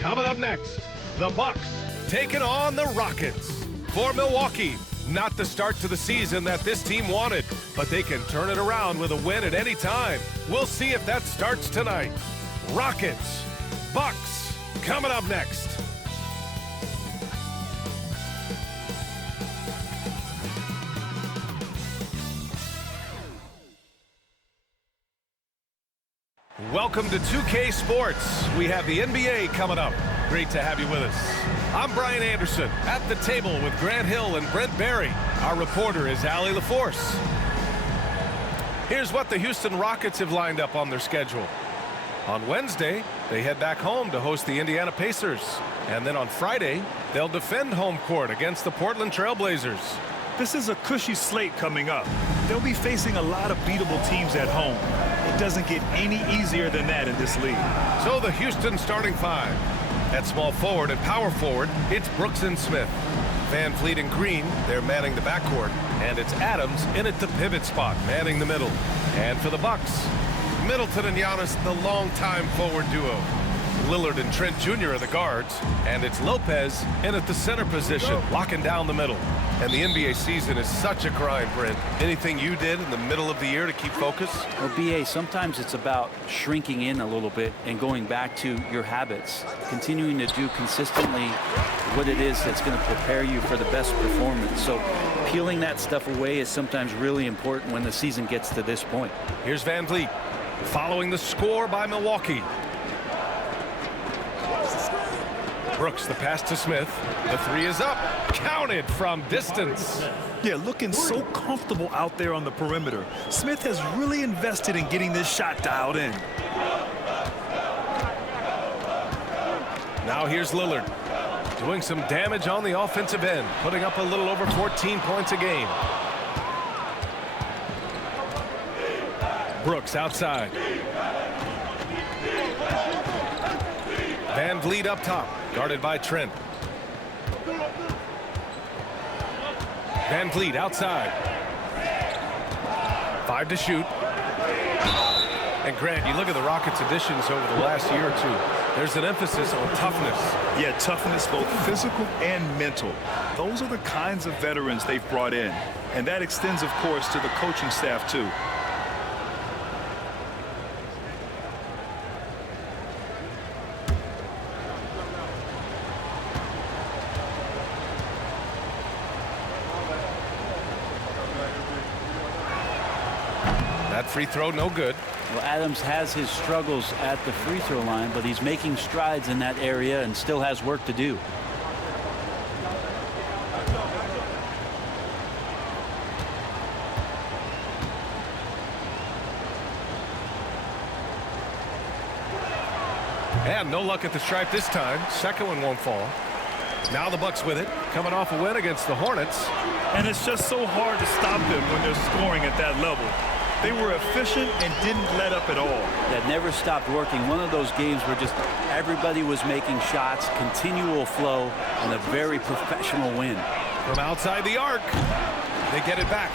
Coming up next, the Bucks taking on the Rockets. For Milwaukee, not the start to the season that this team wanted, but they can turn it around with a win at any time. We'll see if that starts tonight. Rockets, Bucks, coming up next. Welcome to 2K Sports. We have the NBA coming up. Great to have you with us. I'm Brian Anderson at the table with Grant Hill and Brent Barry. Our reporter is Allie LaForce. Here's what the Houston Rockets have lined up on their schedule. On Wednesday, they head back home to host the Indiana Pacers. And then on Friday, they'll defend home court against the Portland Trail Blazers. This is a cushy slate coming up. They'll be facing a lot of beatable teams at home. It doesn't get any easier than that in this league. So the Houston starting five. At small forward and power forward, it's Brooks and Smith. Van Fleet and Green, they're manning the backcourt. And it's Adams in at the pivot spot, manning the middle. And for the Bucks, Middleton and Giannis, the longtime forward duo. Lillard and Trent Jr. are the guards. And it's Lopez in at the center position, locking down the middle. And the NBA season is such a grind, Brent. Anything you did in the middle of the year to keep focus? Well, BA, sometimes it's about shrinking in a little bit and going back to your habits, continuing to do consistently what it is that's going to prepare you for the best performance. So peeling that stuff away is sometimes really important when the season gets to this point. Here's Van Vliet following the score by Milwaukee. Brooks, the pass to Smith. The three is up. Counted from distance. Yeah, looking so comfortable out there on the perimeter. Smith has really invested in getting this shot dialed in. Now here's Lillard. Doing some damage on the offensive end. Putting up a little over 14 points a game. Brooks outside. Van Vliet up top. Guarded by Trent. Van Vliet outside. 5 to shoot. And Grant, you look at the Rockets' additions over the last year or two. There's an emphasis on toughness. Yeah, toughness, both physical and mental. Those are the kinds of veterans they've brought in. And that extends, of course, to the coaching staff, too. That free throw, no good. Well, Adams has his struggles at the free throw line, but he's making strides in that area and still has work to do. And no luck at the stripe this time. Second one won't fall. Now the Bucks with it, coming off a win against the Hornets. And it's just so hard to stop them when they're scoring at that level. They were efficient and didn't let up at all. That never stopped working. One of those games where just everybody was making shots, continual flow, and a very professional win. From outside the arc, they get it back.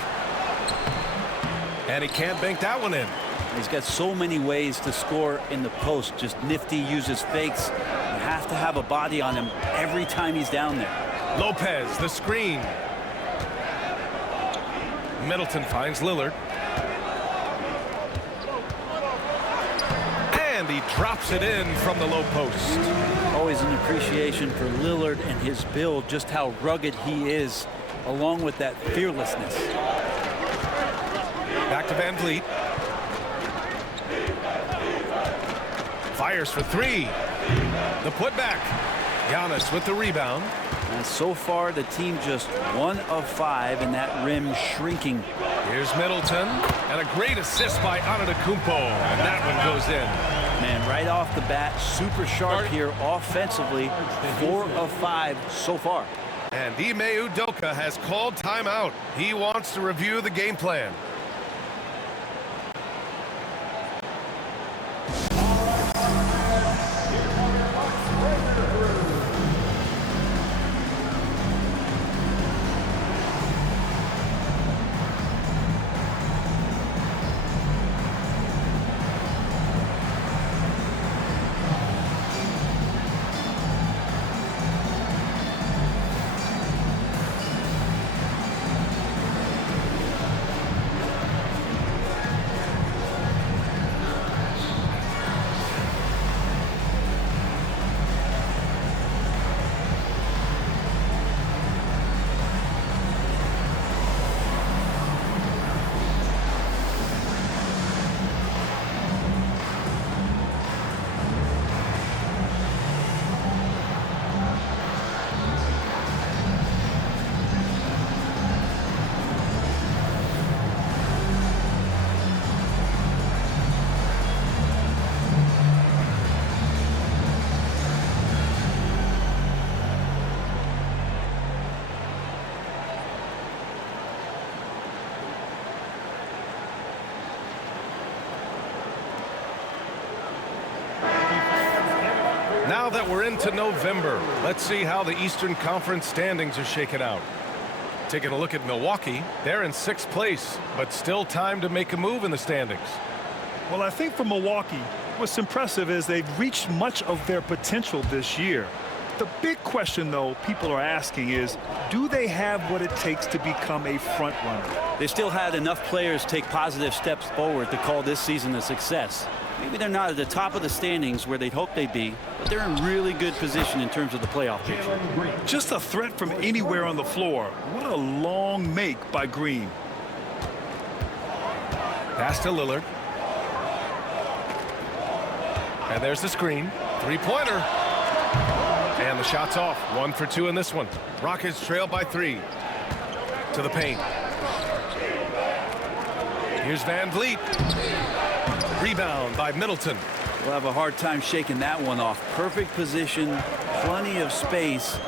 And he can't bank that one in. He's got so many ways to score in the post. Just nifty, uses fakes. You have to have a body on him every time he's down there. Lopez, the screen. Middleton finds Lillard. And he drops it in from the low post. Always an appreciation for Lillard and his build, just how rugged he is, along with that fearlessness. Back to Van Vliet. Fires for three. The putback. Giannis with the rebound. And so far, the team just 1 of 5 in that rim shrinking. Here's Middleton. And a great assist by Antetokounmpo. And that one goes in. Man, right off the bat, super sharp here offensively. 4 of 5 so far. And Ime Udoka has called timeout. He wants to review the game plan. Now that we're into November, let's see how the Eastern Conference standings are shaken out. Taking a look at Milwaukee, they're in 6th place, but still time to make a move in the standings. Well, I think for Milwaukee, what's impressive is they've reached much of their potential this year. The big question, though, people are asking is, do they have what it takes to become a front runner? They still had enough players take positive steps forward to call this season a success. Maybe they're not at the top of the standings where they'd hope they'd be, but they're in really good position in terms of the playoff picture. Just a threat from anywhere on the floor. What a long make by Green. Pass to Lillard. And there's the screen. Three-pointer. And the shot's off. 1 for 2 in this one. Rockets trail by 3. To the paint. Here's Van Vliet. Rebound by Middleton. We'll have a hard time shaking that one off. Perfect position, plenty of space.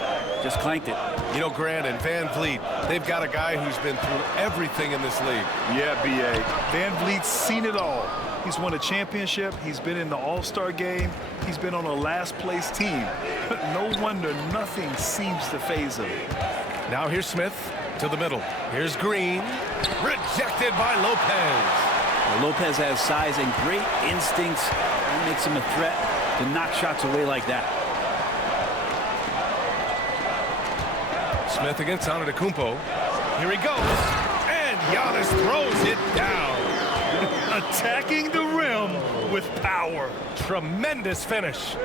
Just clanked it. You know, Grant and Van Vliet, they've got a guy who's been through everything in this league. Yeah, B.A. Van Vliet's seen it all. He's won a championship. He's been in the All-Star game. He's been on a last-place team. But no wonder nothing seems to faze him. Now here's Smith to the middle. Here's Green. Rejected by Lopez. Well, Lopez has size and great instincts. That makes him a threat to knock shots away like that. Smith against Antetokounmpo. Here he goes. And Giannis throws it down. Attacking the rim with power. Tremendous finish.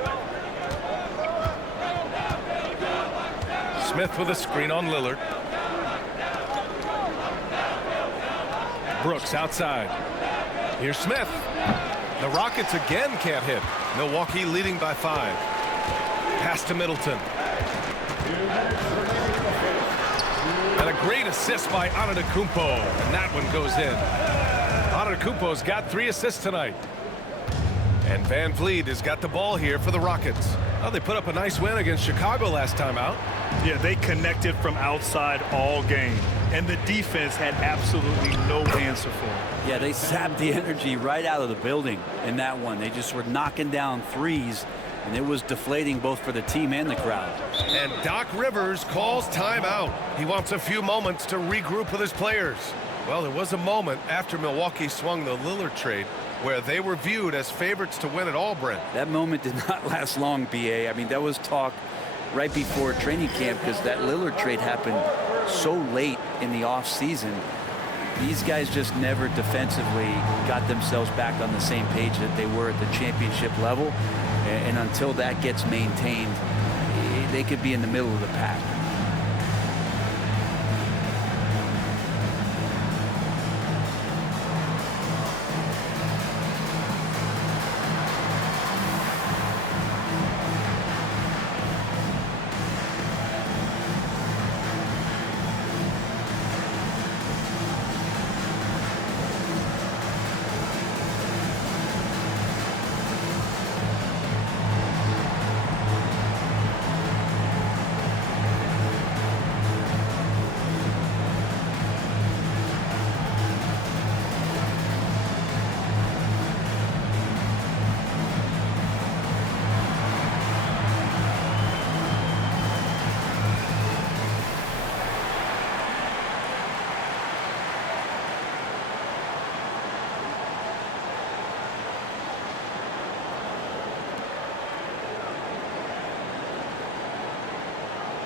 Smith with a screen on Lillard. Brooks outside. Here's Smith. The Rockets again can't hit. Milwaukee leading by 5. Pass to Middleton. And a great assist by Antetokounmpo. And that one goes in. Antetokounmpo's got 3 assists tonight. And Van Vliet has got the ball here for the Rockets. Well, they put up a nice win against Chicago last time out. Yeah, they connected from outside all game. And the defense had absolutely no answer for it. Yeah, they sapped the energy right out of the building in that one. They just were knocking down threes, and it was deflating both for the team and the crowd. And Doc Rivers calls timeout. He wants a few moments to regroup with his players. Well, there was a moment after Milwaukee swung the Lillard trade where they were viewed as favorites to win it all, Brent. That moment did not last long, B.A. I mean, that was talk right before training camp because that Lillard trade happened so late in the offseason. These guys just never defensively got themselves back on the same page that they were at the championship level. And until that gets maintained, they could be in the middle of the pack.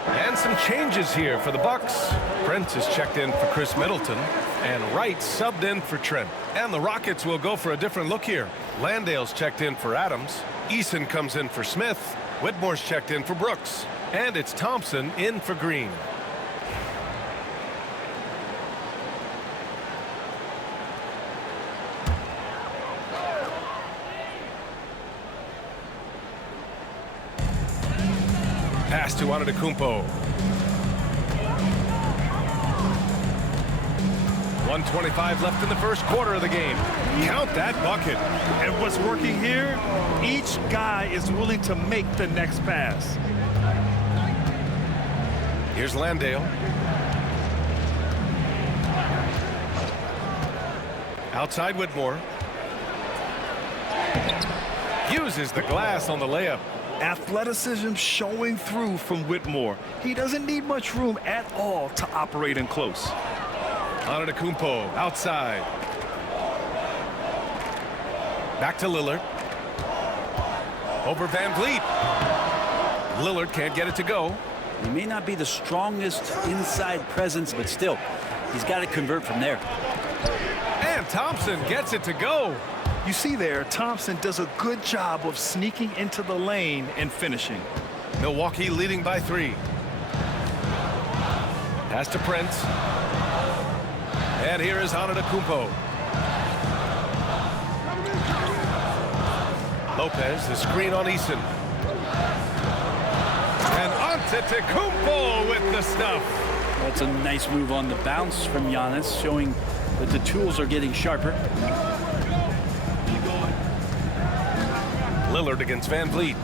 And some changes here for the Bucks. Prince is checked in for Chris Middleton, and Wright subbed in for Trent. And the Rockets will go for a different look here. Landale's checked in for Adams. Eason comes in for Smith. Whitmore's checked in for Brooks. And it's Thompson in for Green. Pass to Antetokounmpo. 1:25 left in the first quarter of the game. Count that bucket. And what's working here, each guy is willing to make the next pass. Here's Landale. Outside Whitmore. Uses the glass on the layup. Athleticism showing through from Whitmore. He doesn't need much room at all to operate in close. Antetokounmpo outside. Back to Lillard. Over Van Vliet. Lillard can't get it to go. He may not be the strongest inside presence, but still, he's got to convert from there. And Thompson gets it to go. You see there, Thompson does a good job of sneaking into the lane and finishing. Milwaukee leading by 3. Pass to Prince. And here is Antetokounmpo. Lopez, the screen on Eason. And Antetokounmpo with the stuff. That's a nice move on the bounce from Giannis, showing that the tools are getting sharper. Lillard against Van Vliet.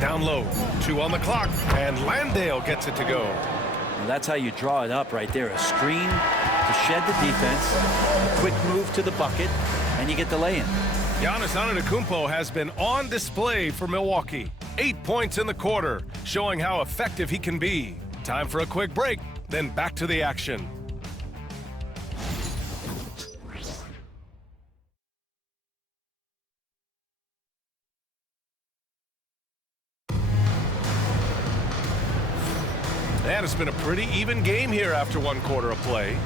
Down low, 2 on the clock, and Landale gets it to go. Well, that's how you draw it up right there. A screen to shed the defense, a quick move to the bucket, and you get the lay-in. Giannis Antetokounmpo has been on display for Milwaukee. 8 points in the quarter, showing how effective he can be. Time for a quick break, then back to the action. And it's been a pretty even game here after 1 quarter of play.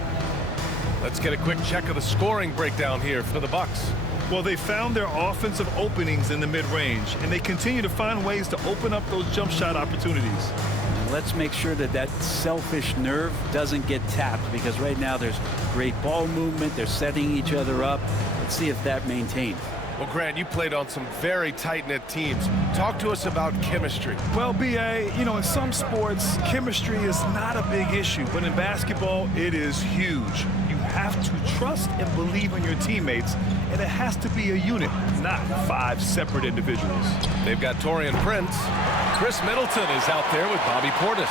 Let's get a quick check of the scoring breakdown here for the Bucks. Well, they found their offensive openings in the mid-range, and they continue to find ways to open up those jump shot opportunities. Let's make sure that that selfish nerve doesn't get tapped, because right now there's great ball movement. They're setting each other up. Let's see if that maintains. Well, Grant, you played on some very tight-knit teams. Talk to us about chemistry. Well, B.A., you know, in some sports, chemistry is not a big issue, but in basketball, it is huge. You have to trust and believe in your teammates, and it has to be a unit, not 5 separate individuals. They've got Taurean Prince. Chris Middleton is out there with Bobby Portis.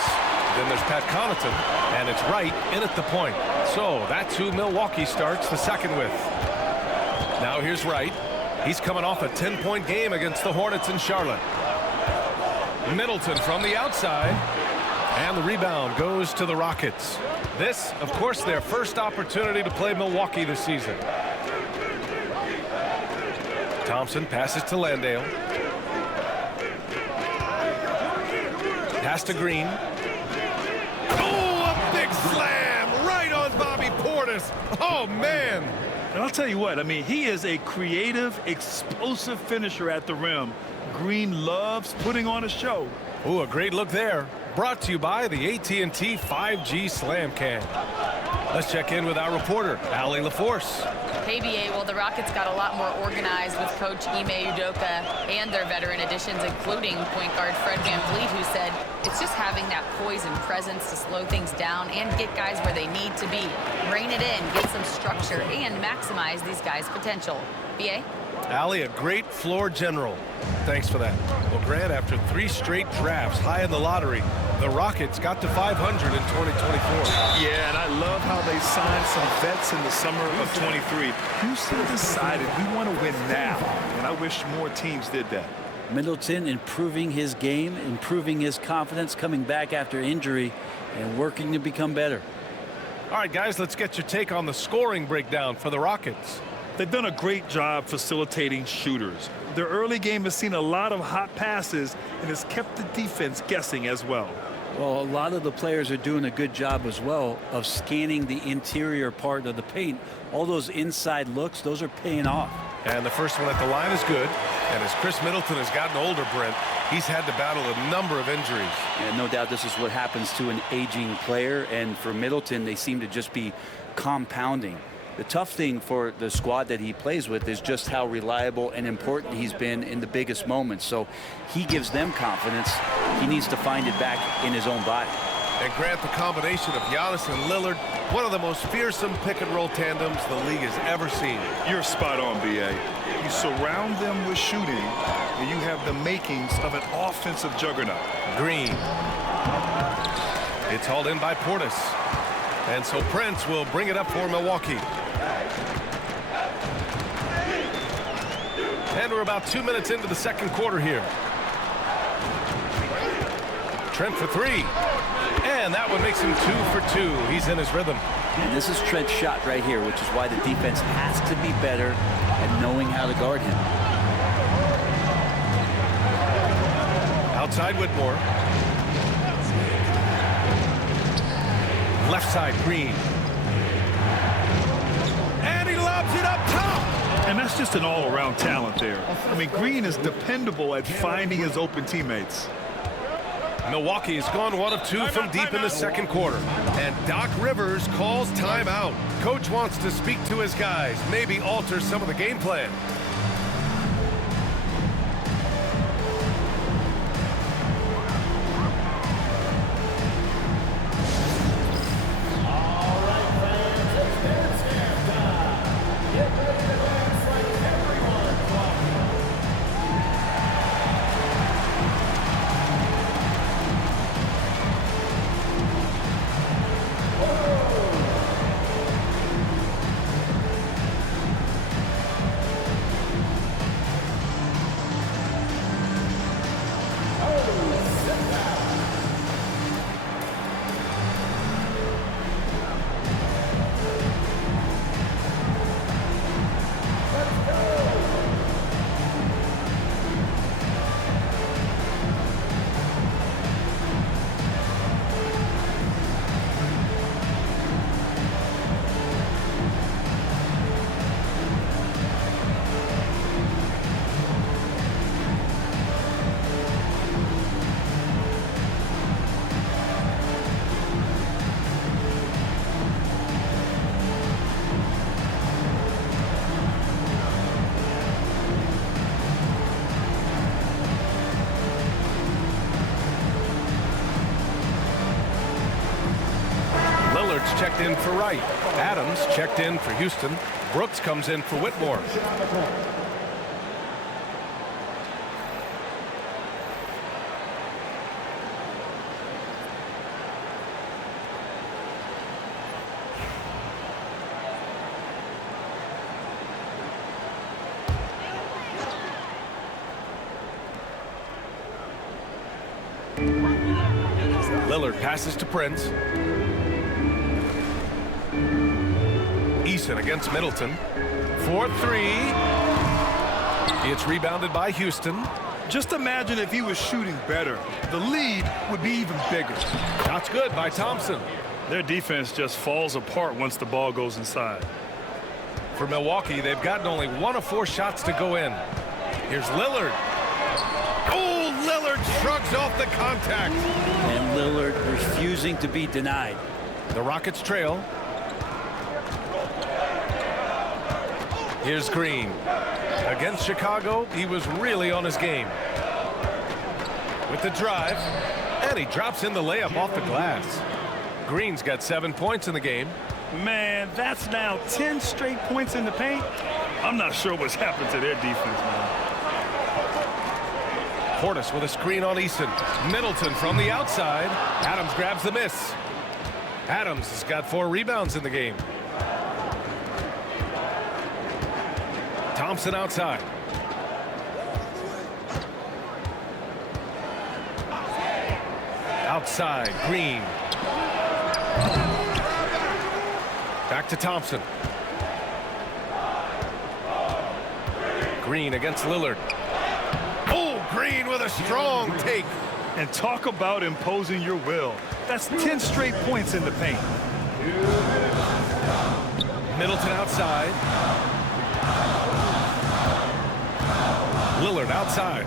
Then there's Pat Connaughton, and it's Wright in at the point. So that's who Milwaukee starts the second with. Now here's Wright. He's coming off a 10-point game against the Hornets in Charlotte. Middleton from the outside. And the rebound goes to the Rockets. This, of course, their first opportunity to play Milwaukee this season. Thompson passes to Landale. Pass to Green. Oh, a big slam right on Bobby Portis. Oh, man. And I'll tell you what, I mean, he is a creative, explosive finisher at the rim. Green loves putting on a show. Oh, a great look there. Brought to you by the AT&T 5G Slam Cam. Let's check in with our reporter, Allie LaForce. Hey, BA, well, the Rockets got a lot more organized with Coach Ime Udoka and their veteran additions, including point guard Fred VanVleet, who said it's just having that poise and presence to slow things down and get guys where they need to be. Rein it in, get some structure, and maximize these guys' potential. BA? Allie, a great floor general. Thanks for that. Well, Grant, after 3 straight drafts high in the lottery, the Rockets got to 500 in 2024. Yeah, and I love how they signed some vets in the summer of 23. Houston decided we want to win now, and I wish more teams did that. Middleton improving his game, improving his confidence, coming back after injury, and working to become better. All right, guys, let's get your take on the scoring breakdown for the Rockets. They've done a great job facilitating shooters. Their early game has seen a lot of hot passes and has kept the defense guessing as well. Well, a lot of the players are doing a good job as well of scanning the interior part of the paint. All those inside looks, those are paying off. And the first one at the line is good. And as Chris Middleton has gotten older, Brent, he's had to battle a number of injuries. And no doubt this is what happens to an aging player. And for Middleton, they seem to just be compounding. The tough thing for the squad that he plays with is just how reliable and important he's been in the biggest moments. So he gives them confidence. He needs to find it back in his own body. And Grant, the combination of Giannis and Lillard, one of the most fearsome pick-and-roll tandems the league has ever seen. You're spot on, B.A. You surround them with shooting, and you have the makings of an offensive juggernaut. Green. It's hauled in by Portis. And so Prince will bring it up for Milwaukee. And we're about 2 minutes into the second quarter here. Trent for three. And that one makes him 2 for 2. He's in his rhythm. And this is Trent's shot right here, which is why the defense has to be better at knowing how to guard him. Outside Whitmore. Left side Green. And he lobs it up top. And that's just an all-around talent there. I mean, Green is dependable at finding his open teammates. Milwaukee has gone 1 of 2 from deep in the second quarter. And Doc Rivers calls timeout. Coach wants to speak to his guys, maybe alter some of the game plan. Checked in for Wright. Adams checked in for Houston. Brooks comes in for Whitmore. Lillard passes to Prince. Against Middleton. 4-3. It's rebounded by Houston. Just imagine if he was shooting better. The lead would be even bigger. Shot's good by Thompson. Their defense just falls apart once the ball goes inside. For Milwaukee, they've gotten only 1 of 4 shots to go in. Here's Lillard. Oh, Lillard shrugs off the contact. And Lillard refusing to be denied. The Rockets trail. Here's Green. Against Chicago, he was really on his game. With the drive, and he drops in the layup off the glass. Green's got 7 points in the game. Man, that's now 10 straight points in the paint. I'm not sure what's happened to their defense, man. Portis with a screen on Eason. Middleton from the outside. Adams grabs the miss. Adams has got 4 rebounds in the game. Thompson outside. Outside, Green. Back to Thompson. Green against Lillard. Oh, Green with a strong take. And talk about imposing your will. That's 10 straight points in the paint. Middleton outside. Lillard outside.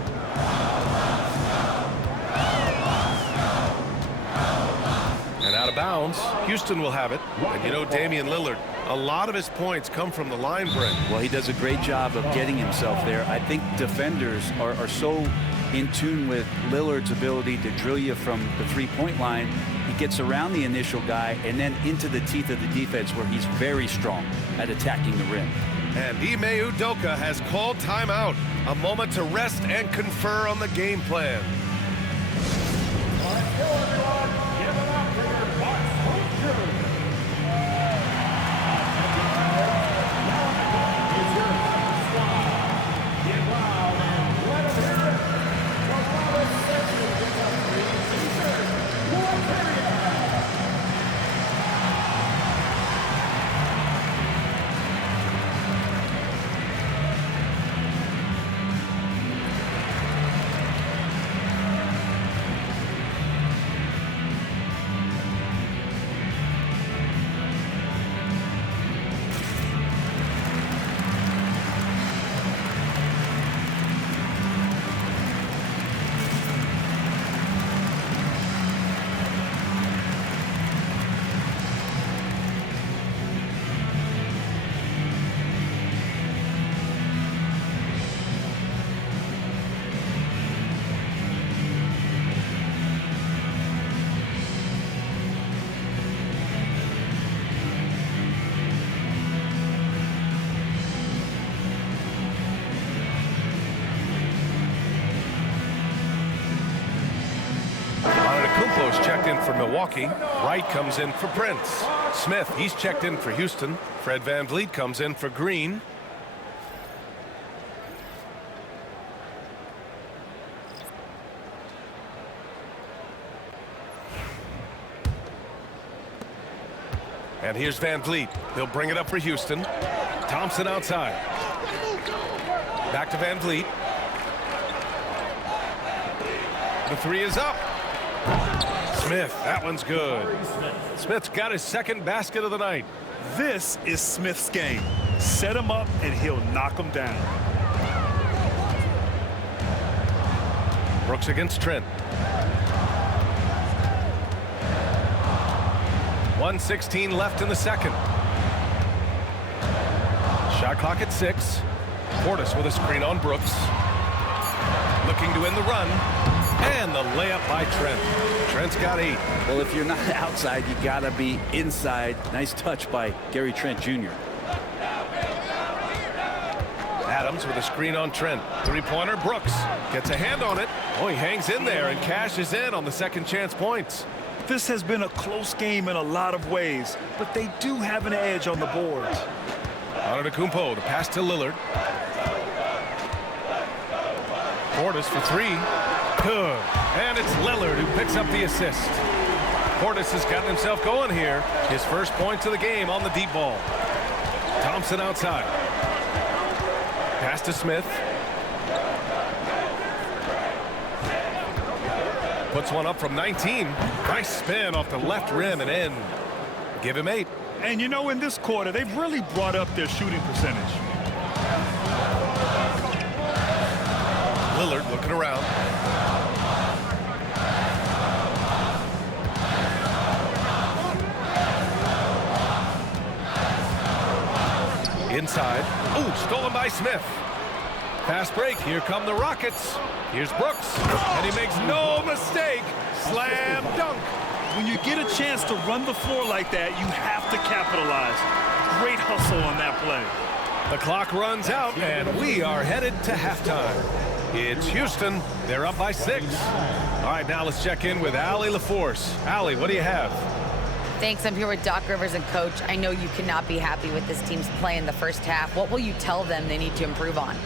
And out of bounds. Houston will have it. And you know, Damian Lillard, a lot of his points come from the line break. Well, he does a great job of getting himself there. I think defenders are so in tune with Lillard's ability to drill you from the three-point line. He gets around the initial guy and then into the teeth of the defense where he's very strong at attacking the rim. And Ime Udoka has called timeout. A moment to rest and confer on the game plan. checked in for Milwaukee. Wright comes in for Prince. Smith, he's checked in for Houston. Fred VanVleet comes in for Green. And here's VanVleet. He'll bring it up for Houston. Thompson outside. Back to VanVleet. The three is up. Smith, that one's good. Smith's got his second basket of the night. This is Smith's game. Set him up and he'll knock him down. Brooks against Trent. 1:16 left in the second. Shot clock at 6. Portis with a screen on Brooks. Looking to win the run. And the layup by Trent. Trent's got 8. Well, if you're not outside, you got to be inside. Nice touch by Gary Trent Jr. Adams with a screen on Trent. Three-pointer, Brooks gets a hand on it. Oh, he hangs in there and cashes in on the second chance points. This has been a close game in a lot of ways, but they do have an edge on the boards. Antetokounmpo, the pass to Lillard. Portis for 3. Good. And it's Lillard who picks up the assist. Portis has gotten himself going here. His first points of the game on the deep ball. Thompson outside. Pass to Smith. Puts one up from 19. Nice spin off the left rim and in. Give him 8. And you know, in this quarter, they've really brought up their shooting percentage. Lillard looking around. Inside. Ooh, stolen by Smith. Fast break. Here come the Rockets. Here's Brooks. And he makes no mistake. Slam dunk. When you get a chance to run the floor like that, you have to capitalize. Great hustle on that play. The clock runs out, and we are headed to halftime. It's Houston. They're up by 6. All right, now let's check in with Allie LaForce. Allie, what do you have? Thanks. I'm here with Doc Rivers and Coach. I know you cannot be happy with this team's play in the first half. What will you tell them they need to improve on?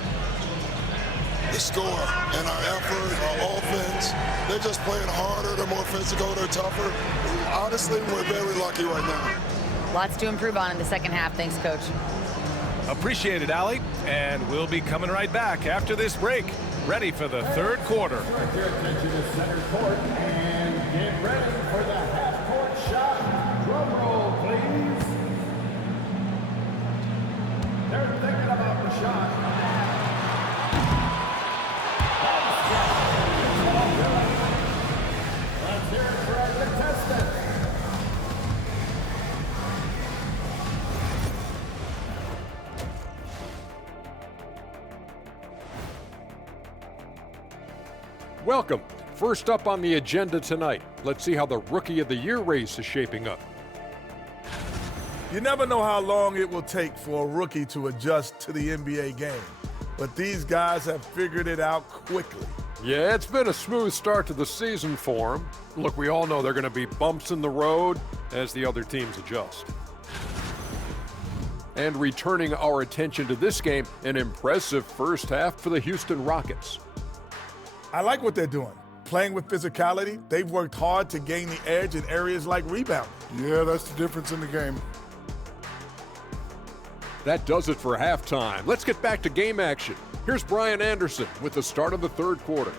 The score and our effort, our offense. They're just playing harder. They're more physical. They're tougher. Honestly, we're very lucky right now. Lots to improve on in the second half. Thanks, Coach. Appreciate it, Allie. And we'll be coming right back after this break. Ready for the third quarter. Turn your attention to center court and get ready for the half-court shot. Drum roll, please. They're thinking about the shot. Let's hear it for our contestant. Welcome. First up on the agenda tonight, let's see how the Rookie of the Year race is shaping up. You never know how long it will take for a rookie to adjust to the NBA game, but these guys have figured it out quickly. Yeah, it's been a smooth start to the season for them. Look, we all know there are going to be bumps in the road as the other teams adjust. And returning our attention to this game, an impressive first half for the Houston Rockets. I like what they're doing. Playing with physicality, they've worked hard to gain the edge in areas like rebounding. Yeah, that's the difference in the game. That does it for halftime. Let's get back to game action. Here's Brian Anderson with the start of the third quarter.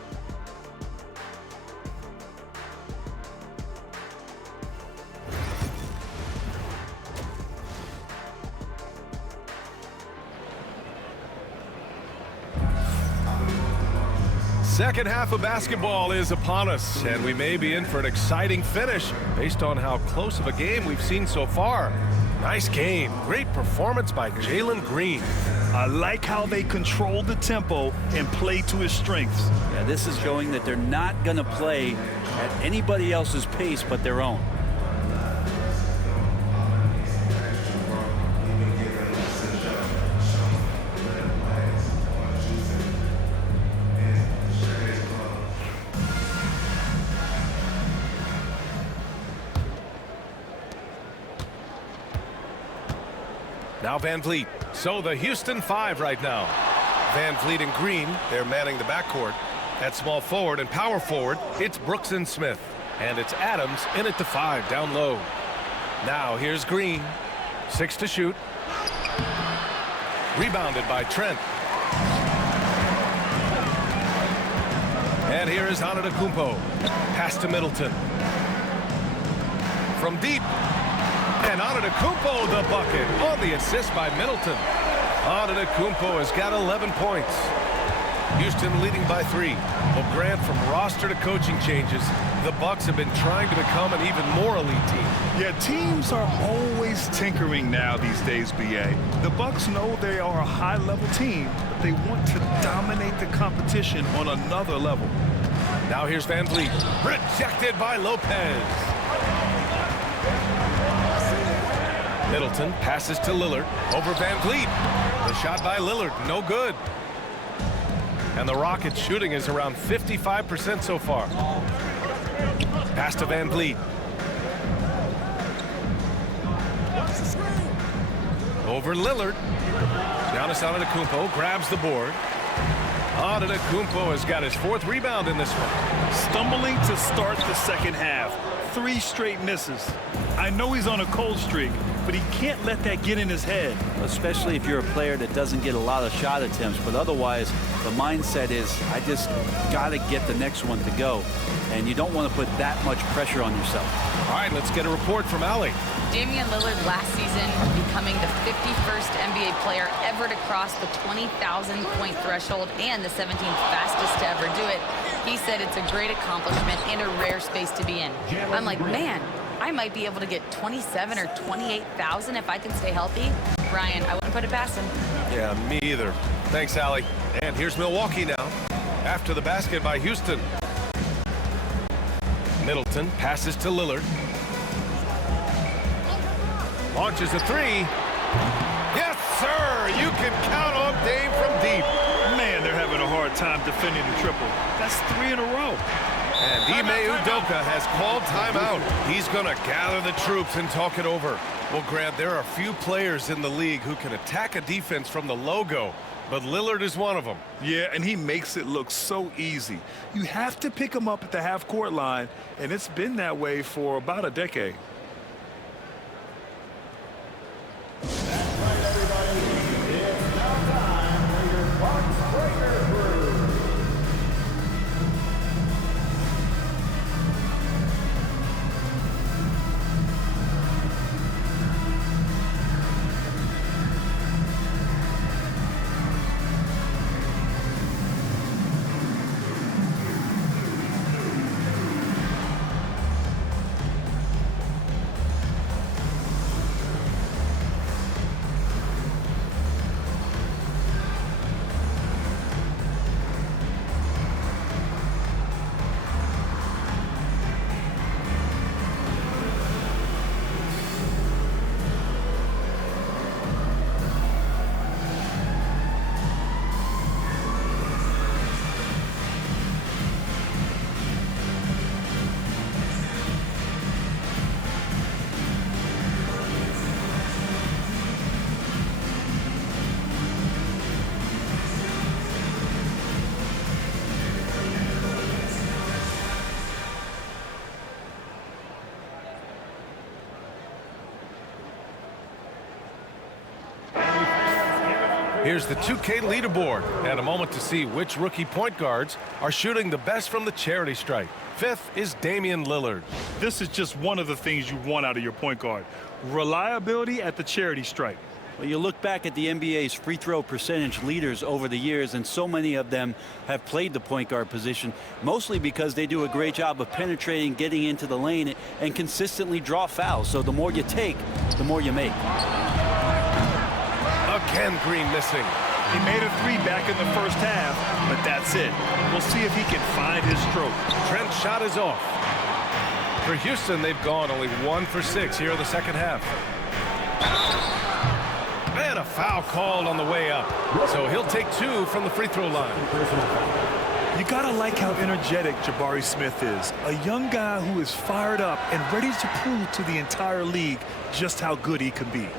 Second half of basketball is upon us, and we may be in for an exciting finish based on how close of a game we've seen so far. Nice game. Great performance by Jalen Green. I like how they control the tempo and play to his strengths. Yeah, this is showing that they're not going to play at anybody else's pace but their own. Now Van Vliet. So the Houston 5 right now. Van Vliet and Green, they're manning the backcourt. At small forward and power forward, it's Brooks and Smith. And it's Adams in at the 5 down low. Now here's Green. 6 to shoot. Rebounded by Trent. And here is Antetokounmpo. Pass to Middleton. From deep. And Antetokounmpo the bucket on the assist by Middleton. Antetokounmpo has got 11 points. Houston leading by 3. Well, Grant, from roster to coaching changes, the Bucks have been trying to become an even more elite team. Yeah, teams are always tinkering now these days, BA. The Bucks know they are a high-level team, but they want to dominate the competition on another level. Now here's Van Vliet. Rejected by Lopez. Middleton passes to Lillard over Van Vliet. The shot by Lillard, no good. And the Rockets' shooting is around 55% so far. Pass to Van Vliet. Over Lillard. Giannis Antetokounmpo grabs the board. Antetokounmpo has got his 4th rebound in this one. Stumbling to start the second half. 3 straight misses. I know he's on a cold streak, but he can't let that get in his head. Especially if you're a player that doesn't get a lot of shot attempts, but otherwise the mindset is, I just got to get the next one to go. And you don't want to put that much pressure on yourself. All right, let's get a report from Allie. Damian Lillard last season becoming the 51st NBA player ever to cross the 20,000 point threshold and the 17th fastest to ever do it. He said it's a great accomplishment and a rare space to be in. I'm like, man, I might be able to get 27 or 28,000 if I can stay healthy. Brian, I wouldn't put it past him. Yeah, me either. Thanks, Allie. And here's Milwaukee now. After the basket by Houston. Middleton passes to Lillard. Launches a 3. Yes, sir! You can count on Dame from deep. Man, they're having a hard time defending the triple. That's 3 in a row. And Ime Udoka has called timeout. He's going to gather the troops and talk it over. Well, Grant, there are few players in the league who can attack a defense from the logo, but Lillard is one of them. Yeah, and he makes it look so easy. You have to pick him up at the half-court line, and it's been that way for about a decade. That's right, everybody. It's now time for your Bucks Breaker Crew. Here's the 2K leaderboard and a moment to see which rookie point guards are shooting the best from the charity stripe. 5th is Damian Lillard. This is just one of the things you want out of your point guard. Reliability at the charity stripe. Well, you look back at the NBA's free throw percentage leaders over the years, and so many of them have played the point guard position, mostly because they do a great job of penetrating, getting into the lane, and consistently draw fouls. So the more you take, the more you make. Again, Green missing. He made a 3 back in the first half, but that's it. We'll see if he can find his stroke. Trent's shot is off. For Houston, they've gone only 1 for 6 here in the second half. And a foul called on the way up. So he'll take 2 from the free throw line. You gotta like how energetic Jabari Smith is. A young guy who is fired up and ready to prove to the entire league just how good he can be.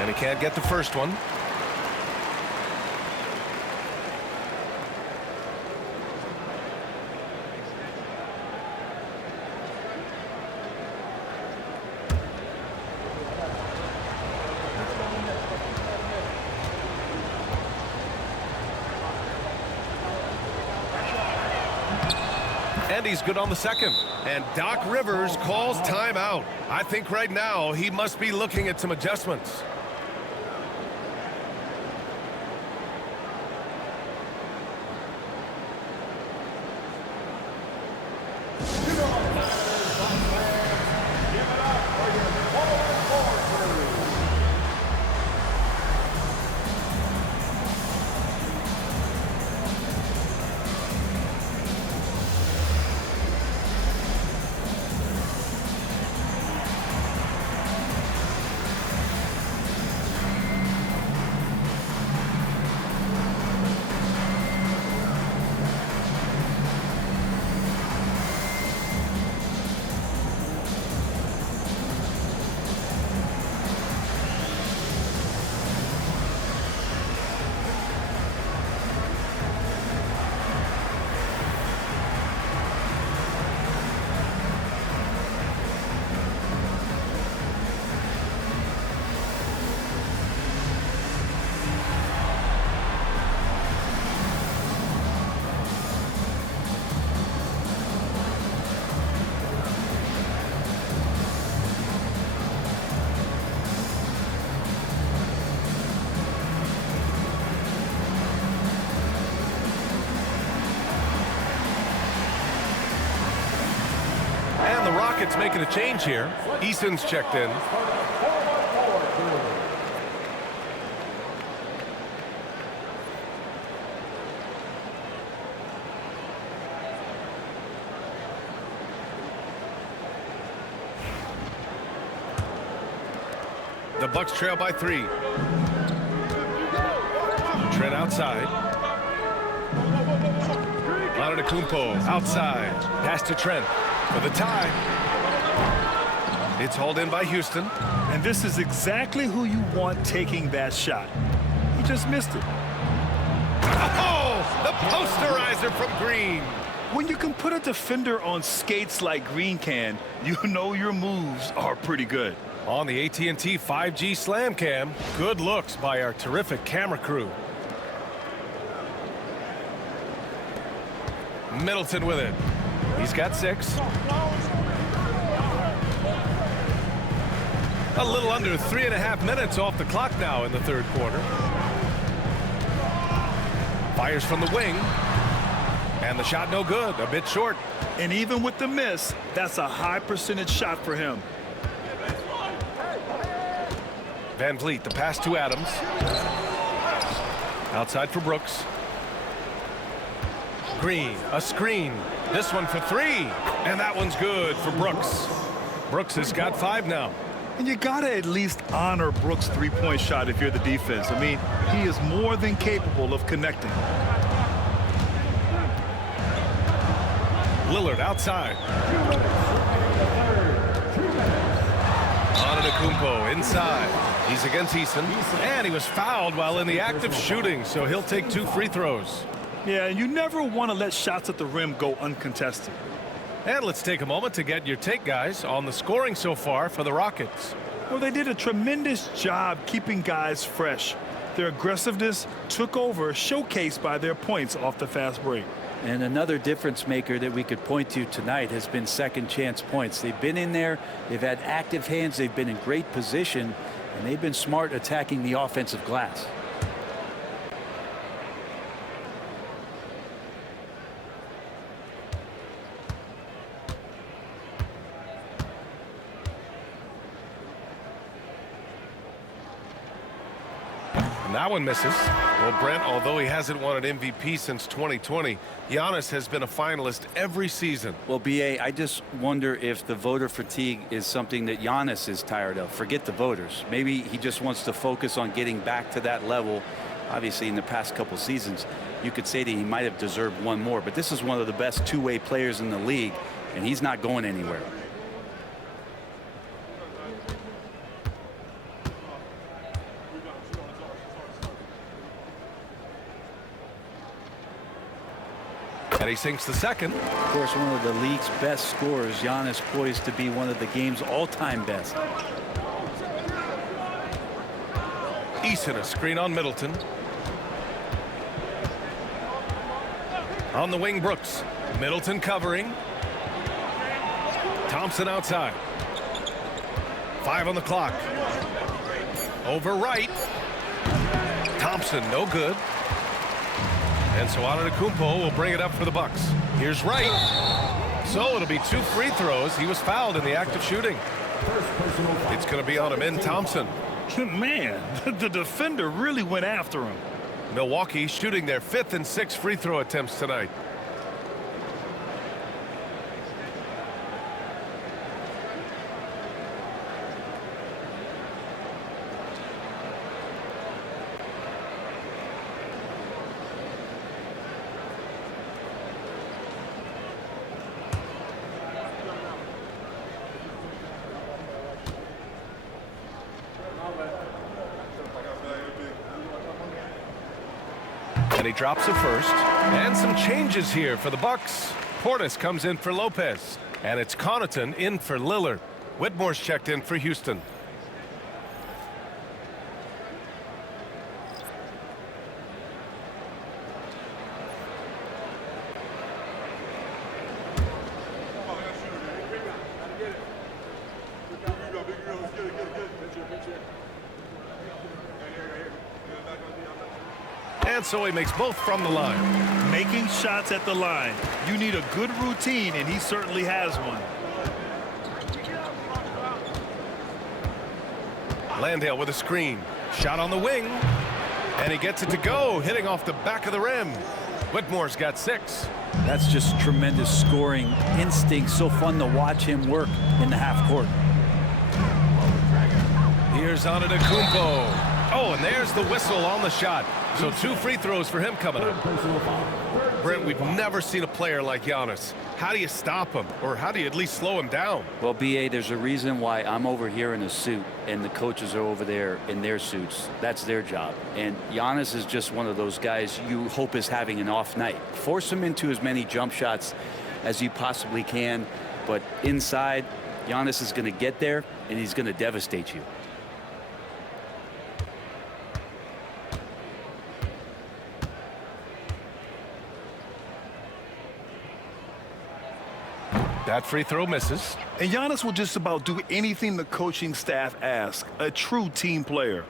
And he can't get the first one. And he's good on the second. And Doc Rivers calls timeout. I think right now he must be looking at some adjustments. Rockets making a change here. Eason's checked in. The Bucks trail by 3. Trent outside. Antetokounmpo outside. Pass to Trent for the tie. It's hauled in by Houston. And this is exactly who you want taking that shot. He just missed it. Oh, the posterizer from Green. When you can put a defender on skates like Green can, you know your moves are pretty good. On the AT&T 5G Slam Cam, good looks by our terrific camera crew. Middleton with it. He's got 6. A little under 3.5 minutes off the clock now in the third quarter. Fires from the wing. And the shot no good, a bit short. And even with the miss, that's a high percentage shot for him. Van Vliet, the pass to Adams. Outside for Brooks. Green, a screen. This one for 3. And that one's good for Brooks. Brooks has got 5 now. And you got to at least honor Brooks' three-point shot if you're the defense. I mean, he is more than capable of connecting. Lillard outside. Antetokounmpo inside. He's against Eason. And he was fouled while in the act of shooting, so he'll take 2 free throws. Yeah, you never want to let shots at the rim go uncontested. And let's take a moment to get your take, guys, on the scoring so far for the Rockets. Well, they did a tremendous job keeping guys fresh. Their aggressiveness took over, showcased by their points off the fast break. And another difference maker that we could point to tonight has been second chance points. They've been in there, they've had active hands, they've been in great position, and they've been smart attacking the offensive glass. And that one misses. Well, Brent, although he hasn't won an MVP since 2020, Giannis has been a finalist every season. Well, BA, I just wonder if the voter fatigue is something that Giannis is tired of. Forget the voters. Maybe he just wants to focus on getting back to that level. Obviously, in the past couple seasons, you could say that he might have deserved one more, but this is one of the best two-way players in the league, and he's not going anywhere. And he sinks the second. Of course, one of the league's best scorers, Giannis, poised to be one of the game's all-time best. Eason, a screen on Middleton. On the wing, Brooks. Middleton covering. Thompson outside. 5 on the clock. Over right. Thompson, no good. And so Antetokounmpo will bring it up for the Bucks. Here's Wright. So it'll be 2 free throws. He was fouled in the act of shooting. It's going to be on him in Thompson. Man, the defender really went after him. Milwaukee shooting their 5th and 6th free throw attempts tonight. And he drops it first. And some changes here for the Bucks. Portis comes in for Lopez. And it's Connaughton in for Lillard. Whitmore's checked in for Houston. And so he makes both from the line. Making shots at the line. You need a good routine, and he certainly has one. Landale with a screen. Shot on the wing. And he gets it to go, hitting off the back of the rim. Whitmore's got 6. That's just tremendous scoring instinct. So fun to watch him work in the half court. Here's Antetokounmpo. Oh, and there's the whistle on the shot. So 2 free throws for him coming up. Brent, we've never seen a player like Giannis. How do you stop him? Or how do you at least slow him down? Well, B.A., there's a reason why I'm over here in a suit and the coaches are over there in their suits. That's their job. And Giannis is just one of those guys you hope is having an off night. Force him into as many jump shots as you possibly can. But inside, Giannis is going to get there and he's going to devastate you. That free throw misses. And Giannis will just about do anything the coaching staff asks. A true team player.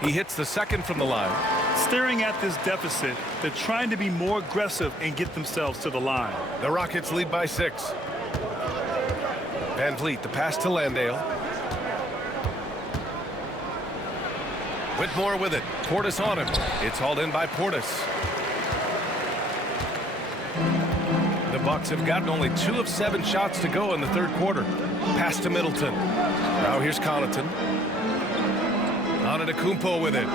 He hits the second from the line. Staring at this deficit, they're trying to be more aggressive and get themselves to the line. The Rockets lead by 6. Van Vliet, the pass to Landale. Whitmore with it. Portis on him. It's hauled in by Portis. The Bucks have gotten only 2 of 7 shots to go in the third quarter. Pass to Middleton. Now here's Connaughton. Antetokounmpo with it.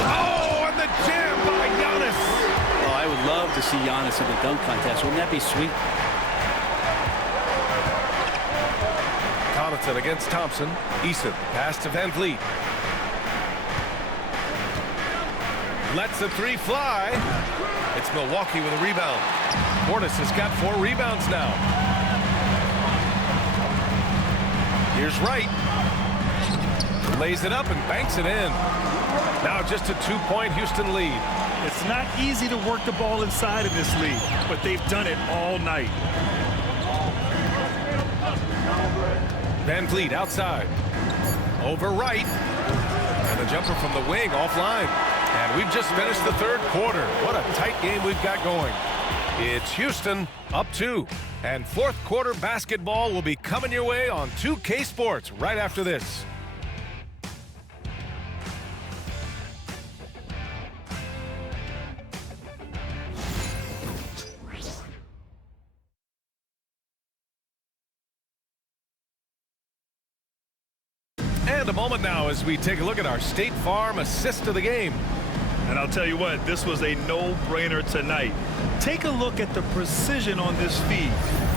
Oh, and the jam by Giannis. Oh, I would love to see Giannis in the dunk contest. Wouldn't that be sweet? Connaughton against Thompson. Eason, pass to Van Vliet. Lets the 3 fly. It's Milwaukee with a rebound. Portis has got 4 rebounds now. Here's Wright. Lays it up and banks it in. Now just a 2-point Houston lead. It's not easy to work the ball inside of this league, but they've done it all night. Van Vliet outside. Over Wright. And a jumper from the wing offline. And we've just finished the third quarter. What a tight game we've got going. It's Houston up 2. And fourth quarter basketball will be coming your way on 2K Sports right after this. And a moment now as we take a look at our State Farm assist of the game. And I'll tell you what, this was a no-brainer tonight. Take a look at the precision on this feed.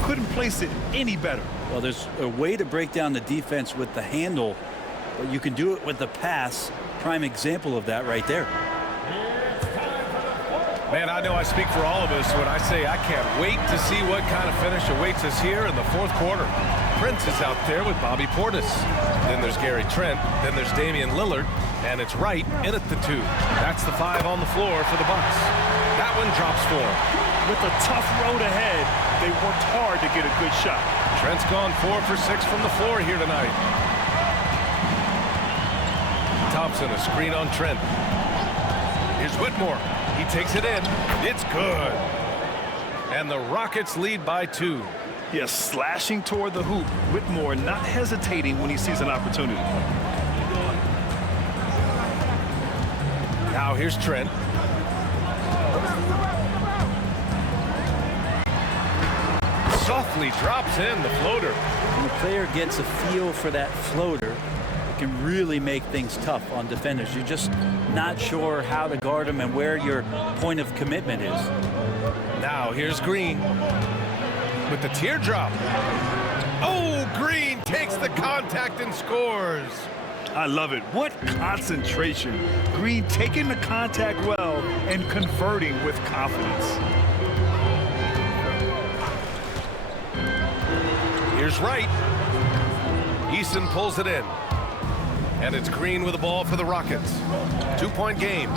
Couldn't place it any better. Well, there's a way to break down the defense with the handle, but you can do it with the pass. Prime example of that right there. Man, I know I speak for all of us when I say I can't wait to see what kind of finish awaits us here in the fourth quarter. Prince is out there with Bobby Portis. Then there's Gary Trent. Then there's Damian Lillard. And it's Wright in at the 2. That's the 5 on the floor for the Bucks. That one drops 4. With a tough road ahead, they worked hard to get a good shot. Trent's gone 4 for 6 from the floor here tonight. Thompson, a screen on Trent. Here's Whitmore. He takes it in. It's good. And the Rockets lead by 2. Yes, slashing toward the hoop. Whitmore not hesitating when he sees an opportunity. Now here's Trent. Softly drops in the floater. When the player gets a feel for that floater, it can really make things tough on defenders. You're just not sure how to guard them and where your point of commitment is. Now here's Green with the teardrop. Oh, Green takes the contact and scores. I love it. What concentration. Green taking the contact well and converting with confidence. Here's Wright. Eason pulls it in. And it's Green with the ball for the Rockets. 2-point game.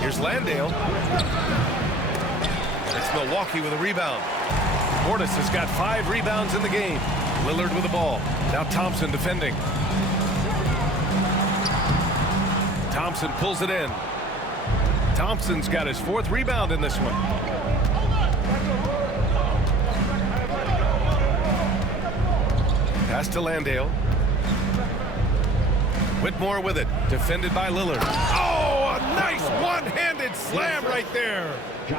Here's Landale. It's Milwaukee with a rebound. Portis has got 5 rebounds in the game. Lillard with the ball. Now Thompson defending. Thompson pulls it in. Thompson's got his 4th rebound in this one. Pass to Landale. Whitmore with it. Defended by Lillard. Oh, a nice one-handed slam right there.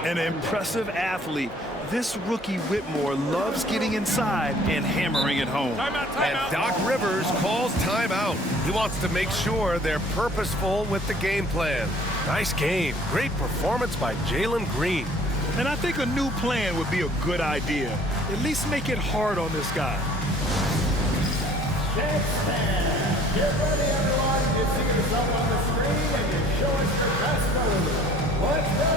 An impressive athlete. This rookie Whitmore loves getting inside and hammering it home. And Doc Rivers calls timeout. He wants to make sure they're purposeful with the game plan. Nice game. Great performance by Jalen Green. And I think a new plan would be a good idea. At least make it hard on this guy. Get ready, everyone. You see yourself on the screen and you show us your best move. Let's go.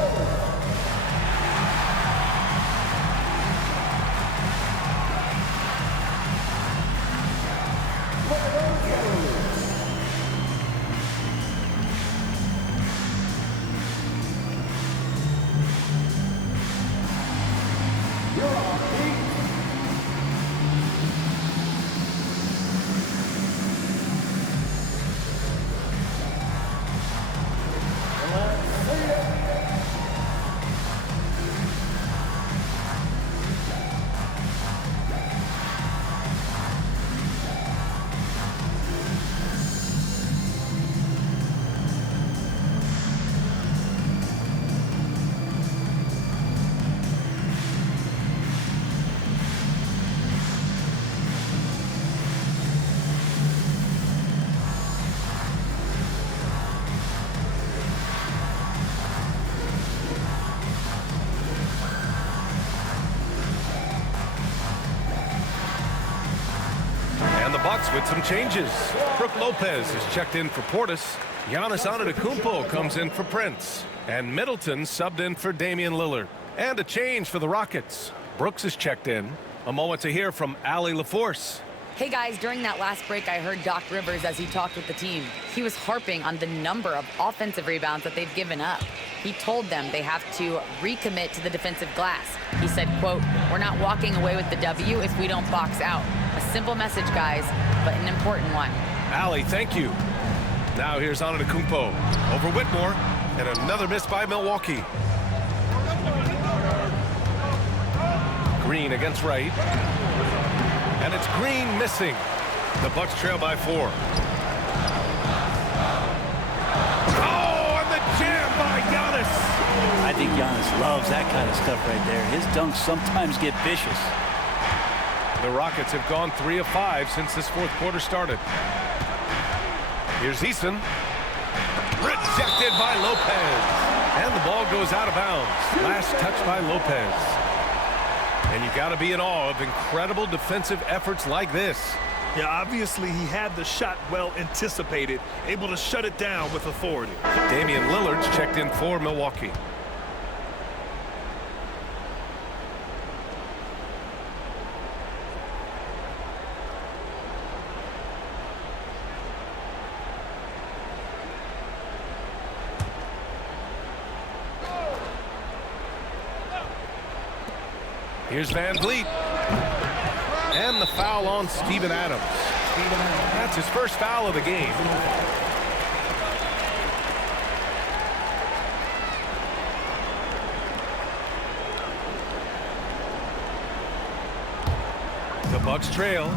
Bucks with some changes. Brook Lopez is checked in for Portis. Giannis Antetokounmpo comes in for Prince. And Middleton subbed in for Damian Lillard. And a change for the Rockets. Brooks is checked in. A moment to hear from Allie LaForce. Hey guys, during that last break, I heard Doc Rivers as he talked with the team. He was harping on the number of offensive rebounds that they've given up. He told them they have to recommit to the defensive glass. He said, quote, "We're not walking away with the W if we don't box out." A simple message, guys, but an important one. Allie, thank you. Now here's Antetokounmpo over Whitmore, and another miss by Milwaukee. Green against Wright. And it's Green missing. The Bucks trail by 4. Oh, and the jam by Giannis. I think Giannis loves that kind of stuff right there. His dunks sometimes get vicious. The Rockets have gone 3 of 5 since this fourth quarter started. Here's Eason. Rejected by Lopez. And the ball goes out of bounds. Last touch by Lopez. And you got to be in awe of incredible defensive efforts like this. Yeah, obviously he had the shot well anticipated, able to shut it down with authority. Damian Lillard's checked in for Milwaukee. Here's Van Vliet. And the foul on Steven Adams. That's his first foul of the game. The Bucks trail.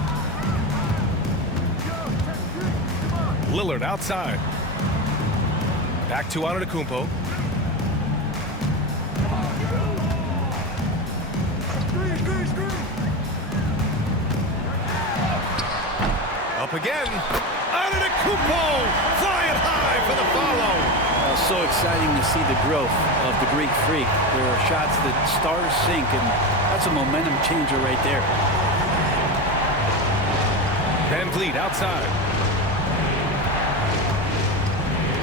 Lillard outside. Back to Antetokounmpo. Up again. Antetokounmpo flying high for the follow. So exciting to see the growth of the Greek Freak. There are shots that stars sink, and that's a momentum changer right there. Van Vliet outside.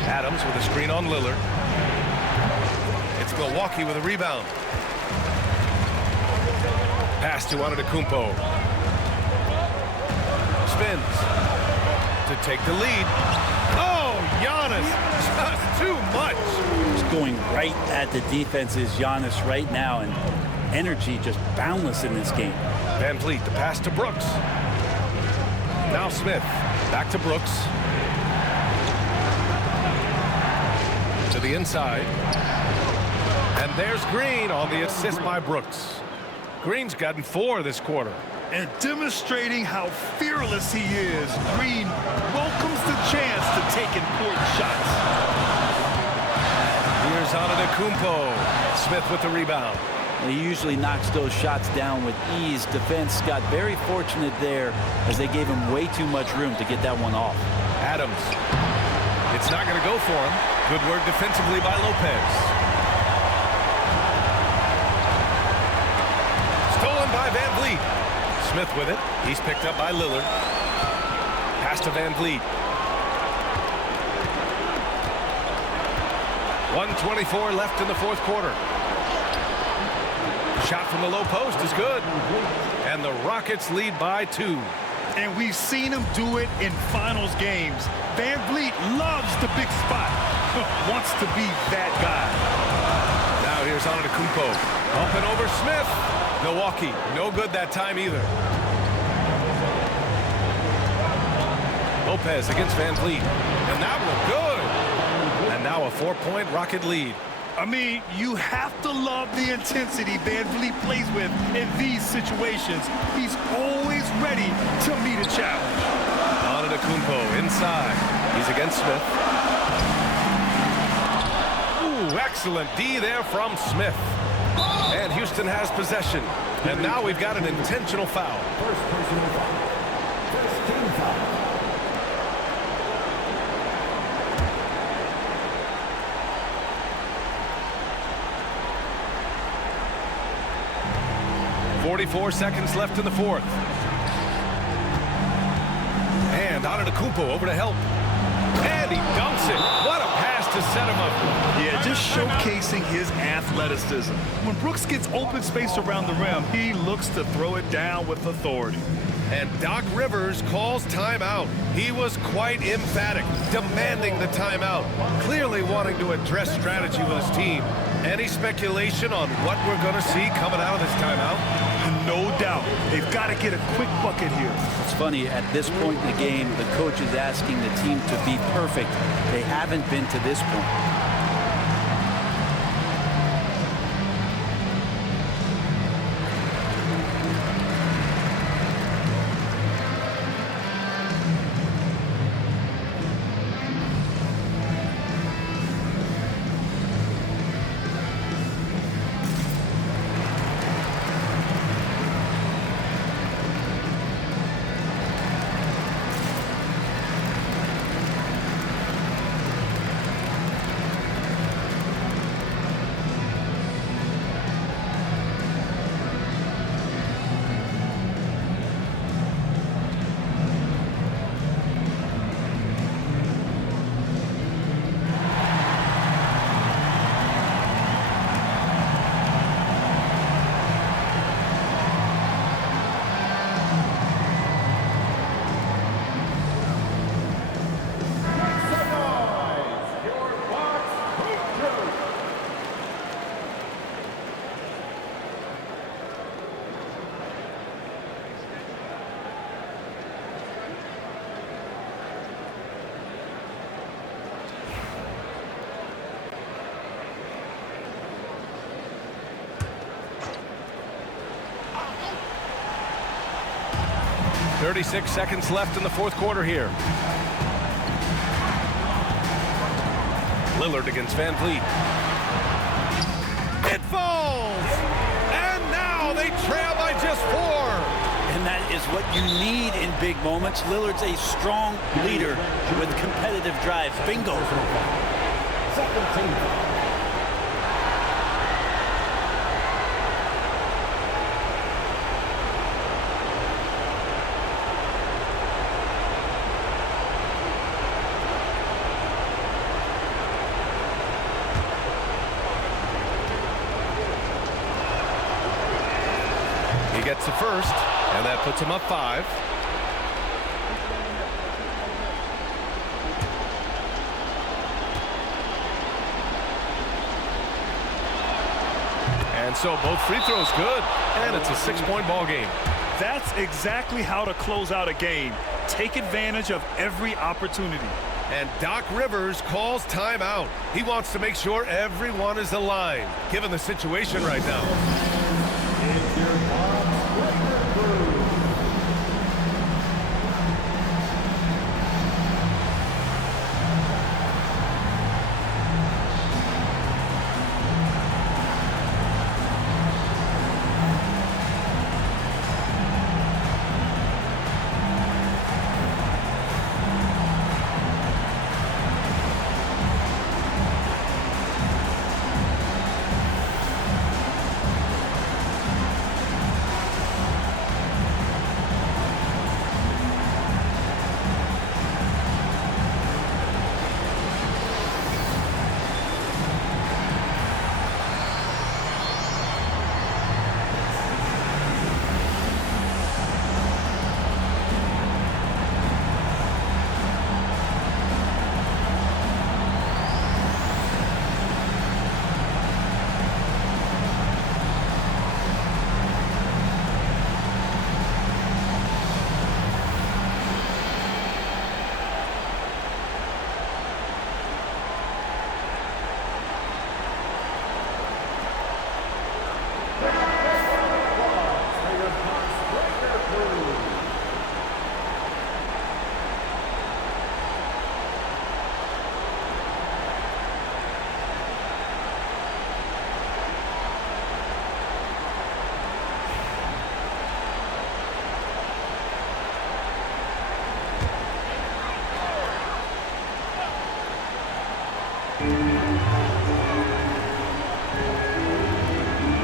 Adams with a screen on Lillard. It's Milwaukee with a rebound. Pass to Antetokounmpo. Spins to take the lead. Oh, Giannis, just too much. He's going right at the defense's Giannis right now, and energy just boundless in this game. Van Vliet, the pass to Brooks. Now Smith, back to Brooks. To the inside. And there's Green on the assist by Brooks. Green's gotten 4 this quarter. And demonstrating how fearless he is, Green welcomes the chance to take important shots. Here's Antetokounmpo. Smith with the rebound. He usually knocks those shots down with ease. Defense got very fortunate there as they gave him way too much room to get that one off. Adams. It's not going to go for him. Good work defensively by Lopez. Stolen by Van Vliet. Smith with it. He's picked up by Lillard. Pass to Van Vliet. 1:24 left in the fourth quarter. Shot from the low post is good. And the Rockets lead by 2. And we've seen him do it in finals games. Van Vliet loves the big spot. Wants to be that guy. Now here's Antetokounmpo. Up and over Smith. Milwaukee, no good that time either. Lopez against Van Vliet. And that one good. And now a 4-point Rocket lead. I mean, you have to love the intensity Van Vliet plays with in these situations. He's always ready to meet a challenge. Antetokounmpo inside. He's against Smith. Ooh, excellent D there from Smith. And Houston has possession. And now we've got an intentional foul. First personal foul. First team foul. .44 seconds left in the fourth. And Antetokounmpo over to help. And he dunks it. What a pass to set him up. Yeah, just showcasing his athleticism. When Brooks gets open space around the rim, he looks to throw it down with authority. And Doc Rivers calls timeout. He was quite emphatic, demanding the timeout, clearly wanting to address strategy with his team. Any speculation on what we're going to see coming out of this timeout? No doubt. They've got to get a quick bucket here. It's funny, at this point in the game, the coach is asking the team to be perfect. They haven't been to this point. 36 seconds left in the fourth quarter here. Lillard against Van Vliet. It falls! And now they trail by just 4. And that is what you need in big moments. Lillard's a strong leader with competitive drive. Bingo. He gets the first, and that puts him up 5. And so both free throws good, and it's a 6-point ball game. That's exactly how to close out a game. Take advantage of every opportunity. And Doc Rivers calls timeout. He wants to make sure everyone is aligned, given the situation right now.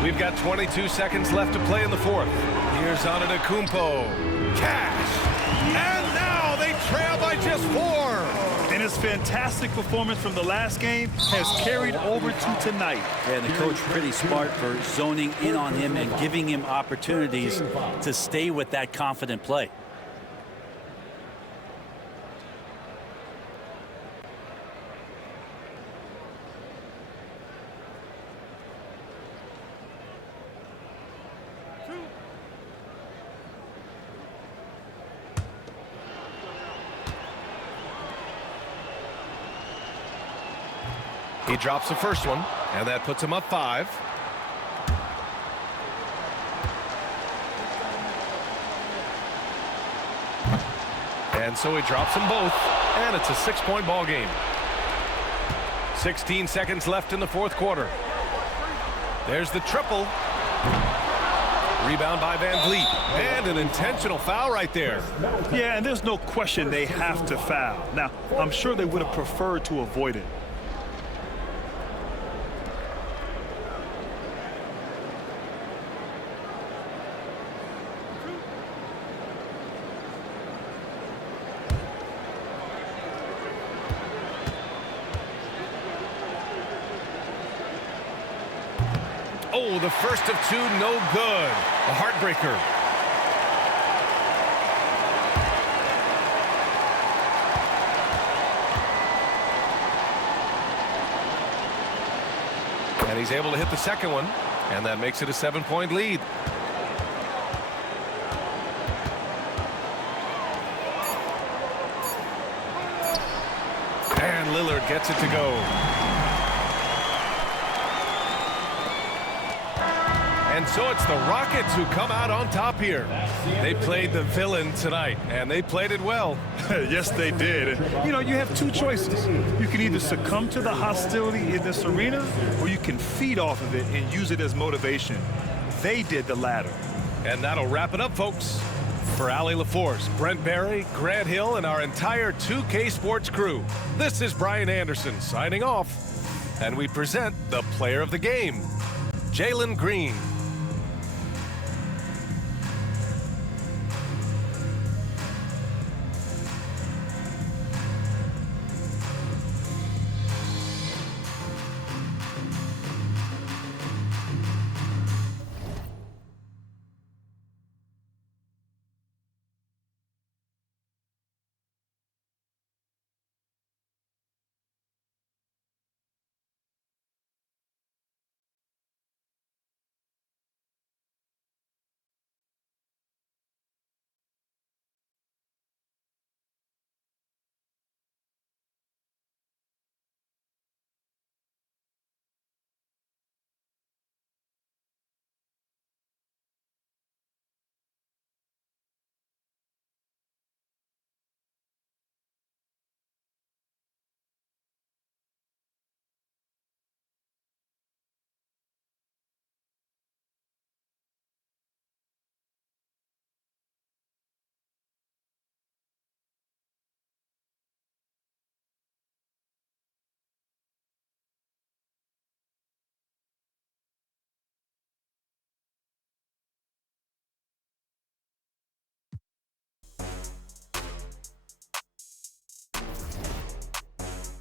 We've got 22 seconds left to play in the fourth. Here's Antetokounmpo. Cash! And now they trail by just 4. And his fantastic performance from the last game has carried over to tonight. And the coach pretty smart for zoning in on him and giving him opportunities to stay with that confident play. He drops the first one, and that puts him up 5. And so he drops them both, and it's a 6-point ball game. 16 seconds left in the fourth quarter. There's the triple. Rebound by Van Vliet, and an intentional foul right there. Yeah, and there's no question they have to foul. Now, I'm sure they would have preferred to avoid it. Oh, the first of 2, no good. A heartbreaker. And he's able to hit the second one, and that makes it a 7-point lead. And Lillard gets it to go. And so it's the Rockets who come out on top here. They played the villain tonight, and they played it well. Yes, they did. And, you know, you have two choices. You can either succumb to the hostility in this arena, or you can feed off of it and use it as motivation. They did the latter. And that'll wrap it up, folks. For Allie LaForce, Brent Barry, Grant Hill, and our entire 2K Sports crew, this is Brian Anderson signing off. And we present the player of the game, Jalen Green.